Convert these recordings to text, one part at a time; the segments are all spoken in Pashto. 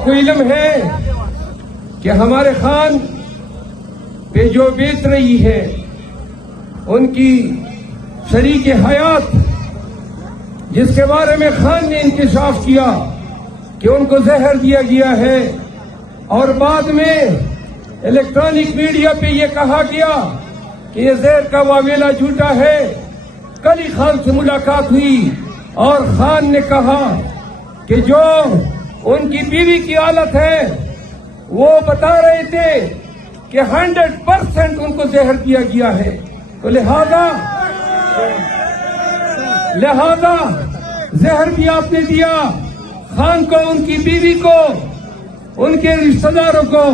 آپ کو علم ہے کہ ہمارے خان پہ جو بیت رہی ہے ان کی شریک حیات جس کے بارے میں خان نے انکشاف کیا کہ ان کو زہر دیا گیا ہے اور بعد میں الیکٹرانک میڈیا پہ یہ کہا گیا کہ یہ زہر کا واویلا جھوٹا ہے. کل ہی خان سے ملاقات ہوئی اور خان نے کہا کہ جو ان کی بیوی کی حالت ہے وہ بتا رہے تھے کہ 100% ان کو زہر دیا گیا ہے. تو لہذا زہر بھی آپ نے دیا خان کو, ان کی بیوی کو, ان کے رشتہ داروں کو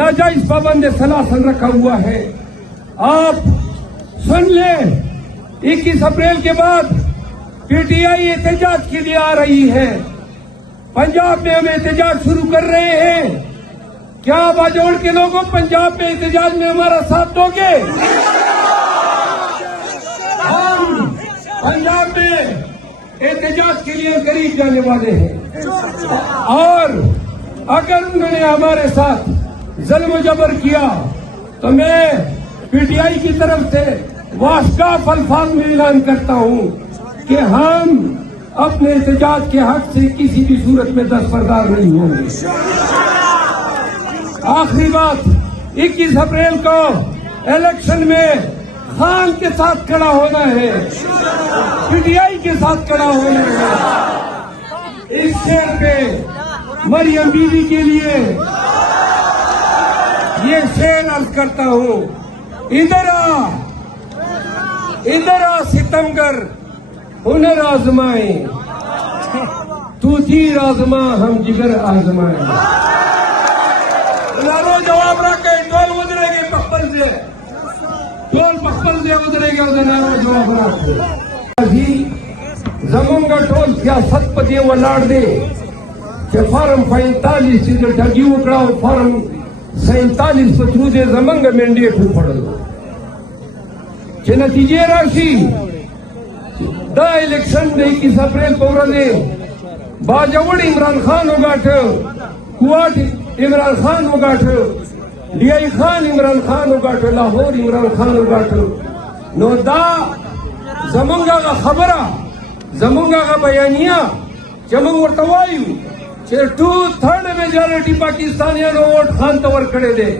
ناجائز پابند سلاسل رکھا ہوا ہے. آپ سن لیں 21 اپریل کے بعد پی ٹی آئی احتجاج کے لیے آ رہی ہے. پنجاب میں ہم احتجاج شروع کر رہے ہیں. کیا باجوڑ کے لوگوں پنجاب میں احتجاج میں ہمارا ساتھ دو گے؟ ہم پنجاب میں احتجاج کے لیے قریب جانے والے ہیں اور اگر انہوں نے ہمارے ساتھ ظلم و جبر کیا تو میں پی ٹی آئی کی طرف سے واشگاف الفاظ میں اعلان کرتا ہوں کہ ہم اپنے احتجاج کے حق سے کسی بھی صورت میں دستبردار نہیں ہوں گے. آخری بات, 21 اپریل کو الیکشن میں خان کے ساتھ کھڑا ہونا ہے, پی ٹی آئی کے ساتھ کھڑا ہونا ہے. اس شعر پہ مریم بیوی کے لیے یہ شعر عرض کرتا ہوں. ادھر آ ستمگر ہنر آزمائیں, تو تیر آزما ہم جگر آزمائیں. جواب رکھے ٹول ادھرے گے پخپل سے, ٹول پخپل سے ادھرے گے ادھر جواب رکھے. زمونگا ٹول سیاست پہ دے ولاڑ دے کہ فارم 45 سے ڈگی اکڑا فارم 47 پہ تھرو دے زمنگ مینڈیٹ ہو پڑ دو کہ نتیجے راشی دا الیکشن 21 اپریل پورا دے باجوڑ عمران خان ہوگاٹ, کوٹ عمران خان ہوگاٹ, ڈی آئی خان عمران خان ہوگاٹ, لاہور عمران خان ہوگاٹ. نو دا زمونگا کا خبرہ زمونگا کا بیانیہ چمنگ ورتوائیو کہ 2/3 میجارٹی پاکستانیانو ووٹ خان تور کڑے دے.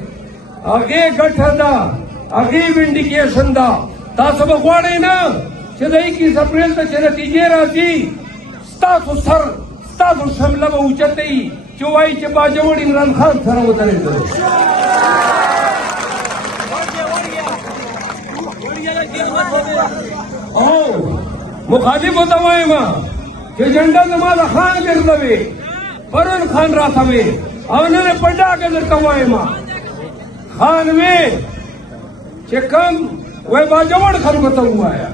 آگے گٹھا دا آگے ونڈیکیشن دا تاسو بغواڑے نا کہ 21 اپریل تا چھ نتیجے راځي ستاسو سر ستاسو شمله به اوچته ای چې وایي چې باجوړ عمران خان سره ودرېدل. او مخالف ہوتا وایم چې جنډا زما د خان ګرځوي پرون خان راته وي او نن پډا کې درته وایم خان وي چې کم وای باجوړ خان کو ته وایا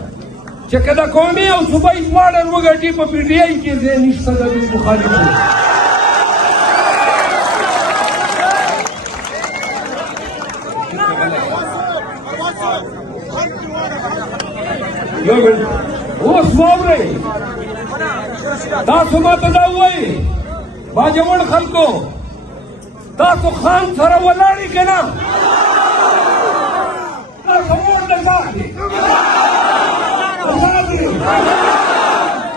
چې کدا قومي او صوبایي ماډل وګټي په پی ټی آئی کې ځای نشته د مخالفو. اوس واورئ تاسو ماته دا ووایئ باجوړ خلکو تاسو خان سره ولاړئ که نه؟ تاسو ووټ د ځان دی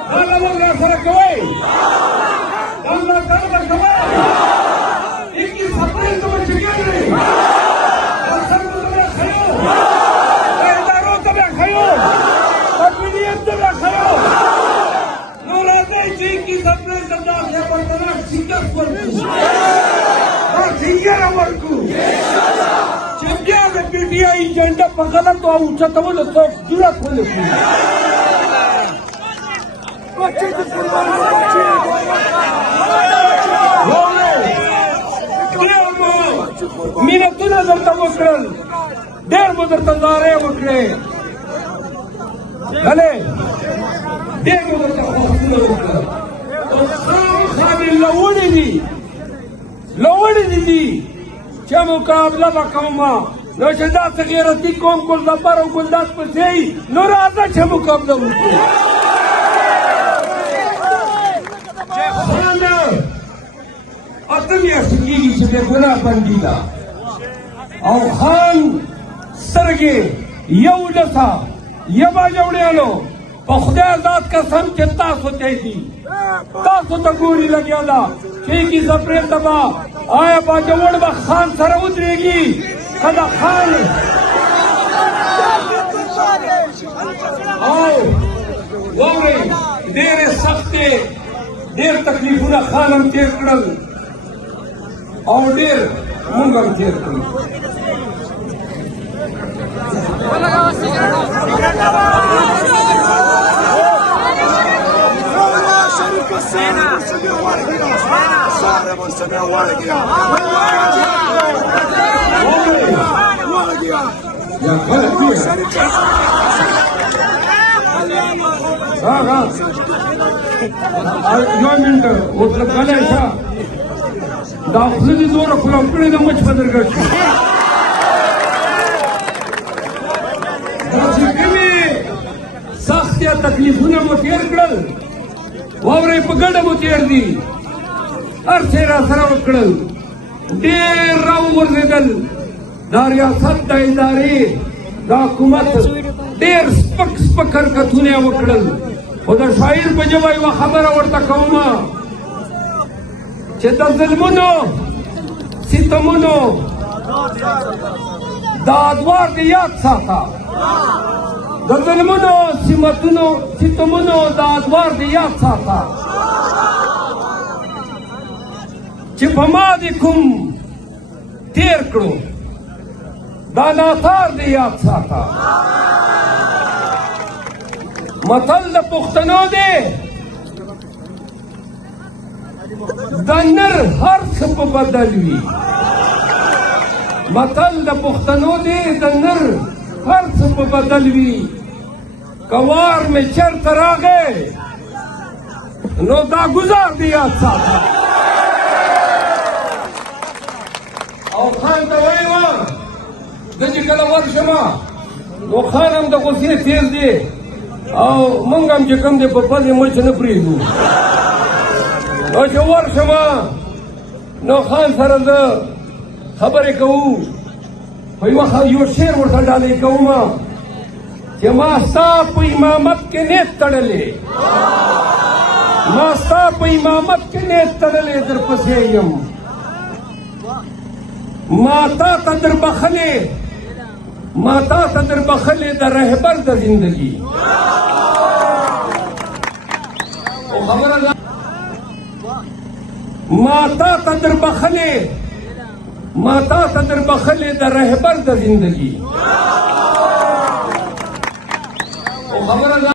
دا زموږ راسره کوئ دا ملاتړ به کوئ 21 اپریل ته به چې ګرځئ دا خلکو ته به ښیو دا ادارو ته به ښیو دا ملیت ته به ښیو. نو راځئ چې 21 اپریل ته داسې پرتناک شکست ورکړو دا څنګه ورکړو چې بیا د پی ټي آئی ایجنډا په غلطو او اوچتولو څوک جرأت ونه کړي. مینتونه درته وکړل ډېر مو درته زارۍ وکړې بلې ډېر مو درته خواستونه وکړل او خامخا مې لوړې دي چې مقابله به کومه نو چې داسې غیرتي قوم ګلزفر او ګلداد پسې یي نو راځه چې مقابله وکړو. اته میاشتې کېږي چې د ګناه بندي ده او خان سترګې یو لسه یبا جوړیانو په خدای ذات قسم چې تاسو ته دي تاسو ته ګوري لګیا ده چې کی سپریل دبا آیا با جوړ به خان سره ودرېږي کله خان او واورئ ډېرې سختې ډېر تکلیفونه خان هم تېر کړل او ډېر مونږ هم تېر کړل یو منټ اوس غلی شه دا خوله دې دومره خلاف کړې ده مچ به درګډ شي دا چې کومې سختې تکلیفونه مو تېر کړل واورئ په ګډه مو تېر دي هر څه یې راسره وکړل ډېر راوغورځېدل دا ریاست د ادارې دا حکومت ډېر سپک سپک حرکتونه یې وکړل خو د شاعر په ژبه یوه خبره ورته کومه چې د ظلمونو ستمونو دا ادوار دې یاد ساته د ظلمونو ستمونو دا ادوار دې یاد ساته چې په ما دې کوم تېر کړو دا ناثار دې یاد ساته متل د پښتنو دی د نر هر څه په بدل وي متل د پښتنو دی د نر هر څه په بدل وي که وار مې چېرته راغی نو دا ګزار دې یاد ساته او خان ته ویې وه زه چې کله ورشمه نو خان هم د غوسې تیز دی او مونږ هم چې کوم دی په پزې مچ نه پرېږدو نو چې ورشمه نو خان سره زه خبرې کوو په یو شعر ورته ډالۍ کومه چې ما ستا په امامت کې نیت تړلې ما ستا په امامت کې نیت تړلې در پسې یم ما تا ته در بخلې ما تا ته در بخلې د رهبر د زندگی او خبره ده ما تا ته در بخلې ما تا ته در بخلې د رهبر د زندگی او خبره ده